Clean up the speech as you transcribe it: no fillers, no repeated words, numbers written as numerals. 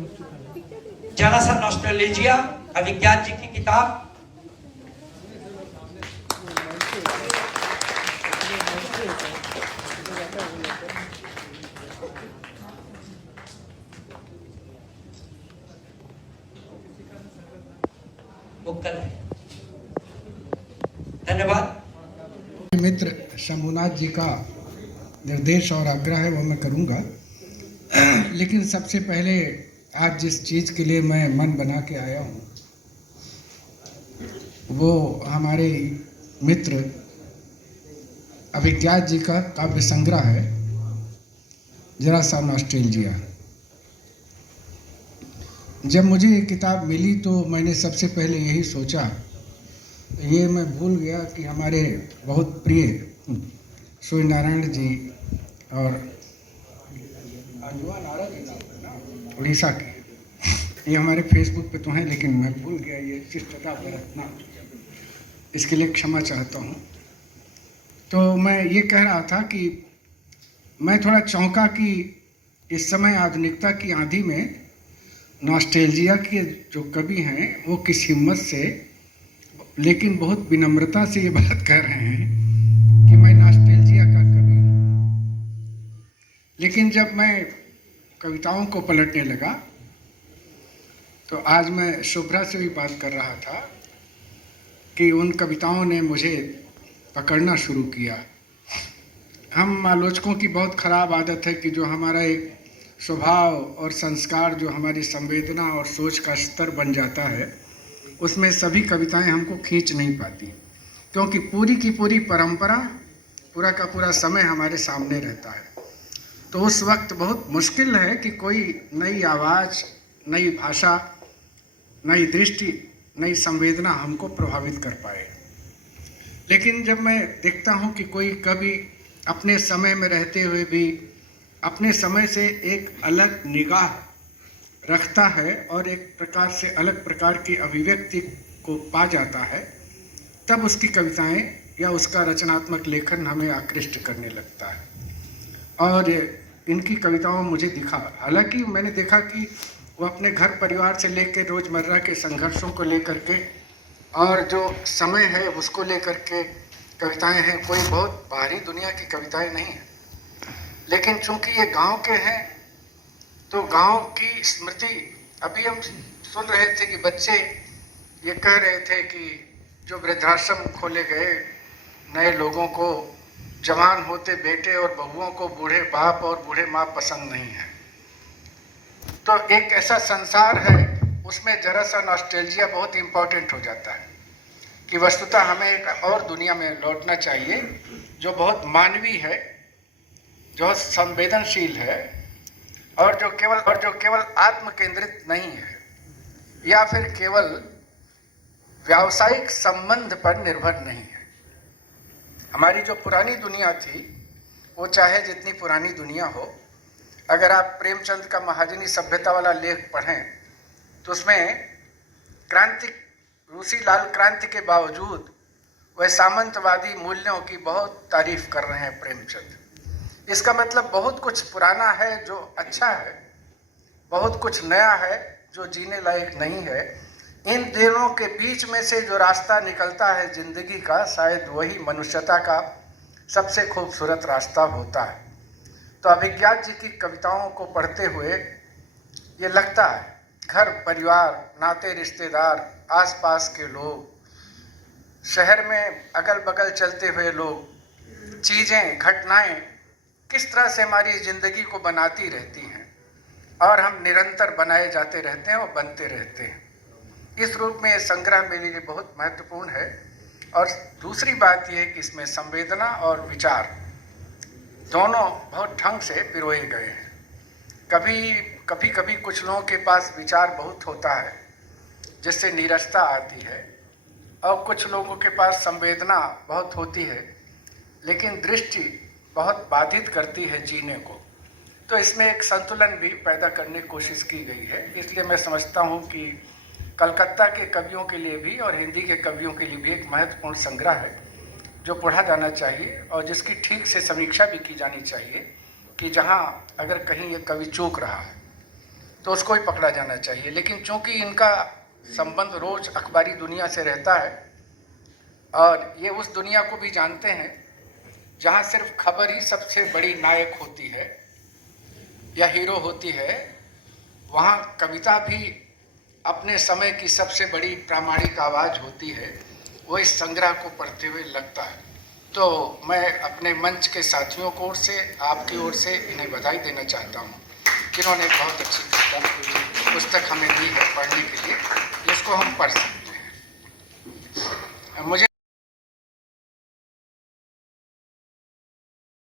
जरा सा नॉस्टैल्जिया, अभिज्ञान जी की किताब। धन्यवाद। मित्र शंभुनाथ जी का निर्देश और आग्रह है वो मैं करूँगा, लेकिन सबसे पहले आज जिस चीज़ के लिए मैं मन बना के आया हूँ वो हमारे मित्र अभिज्ञान जी का काव्य संग्रह है, जरा सा नॉस्टैल्जिया। जब मुझे ये किताब मिली तो मैंने सबसे पहले यही सोचा, ये मैं भूल गया कि हमारे बहुत प्रिय सूर्य नारायण जी और उड़ीसा के, ये हमारे फेसबुक पे तो हैं, लेकिन मैं भूल गया ये शिष्टता बरतना, इसके लिए क्षमा चाहता हूँ। तो मैं ये कह रहा था कि मैं थोड़ा चौंका कि इस समय आधुनिकता की आंधी में नॉस्टैल्जिया के जो कवि हैं वो किस हिम्मत से, लेकिन बहुत विनम्रता से ये बात कह रहे हैं कि मैं नॉस्टैल्जिया का कवि हूँ। लेकिन जब मैं कविताओं को पलटने लगा तो आज मैं शुभ्रा से भी बात कर रहा था कि उन कविताओं ने मुझे पकड़ना शुरू किया। हम आलोचकों की बहुत खराब आदत है कि जो हमारा एक स्वभाव और संस्कार, जो हमारी संवेदना और सोच का स्तर बन जाता है, उसमें सभी कविताएं हमको खींच नहीं पाती, क्योंकि पूरी की पूरी परंपरा, पूरा का पूरा समय हमारे सामने रहता है। तो उस वक्त बहुत मुश्किल है कि कोई नई आवाज़, नई भाषा, नई दृष्टि, नई संवेदना हमको प्रभावित कर पाए। लेकिन जब मैं देखता हूँ कि कोई कवि अपने समय में रहते हुए भी अपने समय से एक अलग निगाह रखता है और एक प्रकार से अलग प्रकार की अभिव्यक्ति को पा जाता है, तब उसकी कविताएं या उसका रचनात्मक लेखन हमें आकृष्ट करने लगता है। और इनकी कविताओं मुझे दिखा, हालांकि मैंने देखा कि वो अपने घर परिवार से लेकर रोज़मर्रा के संघर्षों को लेकर के और जो समय है उसको लेकर के कविताएं हैं, कोई बहुत बाहरी दुनिया की कविताएं नहीं हैं। लेकिन चूंकि ये गांव के हैं तो गांव की स्मृति, अभी हम सुन रहे थे कि बच्चे ये कह रहे थे कि जो वृद्धाश्रम खोले गए, नए लोगों को, जवान होते बेटे और बहुओं को बूढ़े बाप और बूढ़े माँ पसंद नहीं है। तो एक ऐसा संसार है, उसमें जरा सा नॉस्टैल्जिया बहुत इम्पोर्टेंट हो जाता है कि वस्तुतः हमें एक और दुनिया में लौटना चाहिए जो बहुत मानवीय है, जो संवेदनशील है और जो केवल आत्म केंद्रित नहीं है या फिर केवल व्यावसायिक संबंध पर निर्भर नहीं है। हमारी जो पुरानी दुनिया थी, वो चाहे जितनी पुरानी दुनिया हो, अगर आप प्रेमचंद का महाजनी सभ्यता वाला लेख पढ़ें तो उसमें रूसी लाल क्रांति के बावजूद वह सामंतवादी मूल्यों की बहुत तारीफ कर रहे हैं प्रेमचंद। इसका मतलब बहुत कुछ पुराना है जो अच्छा है, बहुत कुछ नया है जो जीने लायक नहीं है। इन दोनों के बीच में से जो रास्ता निकलता है जिंदगी का, शायद वही मनुष्यता का सबसे खूबसूरत रास्ता होता है। तो अभिज्ञान जी की कविताओं को पढ़ते हुए ये लगता है घर परिवार, नाते रिश्तेदार, आसपास के लोग, शहर में अगल बगल चलते हुए लोग, चीज़ें, घटनाएं किस तरह से हमारी ज़िंदगी को बनाती रहती हैं और हम निरंतर बनाए जाते रहते हैं और बनते रहते हैं। इस रूप में ये संग्रह मेरे लिए बहुत महत्वपूर्ण है। और दूसरी बात यह है कि इसमें संवेदना और विचार दोनों बहुत ढंग से पिरोए गए हैं। कभी कुछ लोगों के पास विचार बहुत होता है जिससे नीरसता आती है, और कुछ लोगों के पास संवेदना बहुत होती है लेकिन दृष्टि बहुत बाधित करती है जीने को। तो इसमें एक संतुलन भी पैदा करने की कोशिश की गई है। इसलिए मैं समझता हूँ कि कलकत्ता के कवियों के लिए भी और हिंदी के कवियों के लिए भी एक महत्वपूर्ण संग्रह है जो पढ़ा जाना चाहिए और जिसकी ठीक से समीक्षा भी की जानी चाहिए कि जहाँ अगर कहीं ये कवि चूक रहा है। तो उसको ही पकड़ा जाना चाहिए। लेकिन चूंकि इनका संबंध रोज अखबारी दुनिया से रहता है और ये उस दुनिया को भी जानते हैं जहाँ सिर्फ खबर ही सबसे बड़ी नायक होती है या हीरो होती है, वहाँ कविता भी अपने समय की सबसे बड़ी प्रामाणिक आवाज़ होती है। वो इस संग्रह को पढ़ते हुए लगता है। तो मैं अपने मंच के साथियों को ओर से, आपकी ओर से इन्हें बधाई देना चाहता हूँ कि इन्होंने बहुत अच्छी पुस्तक हमें दी है पढ़ने के लिए, जिसको हम पढ़ सकते हैं। मुझे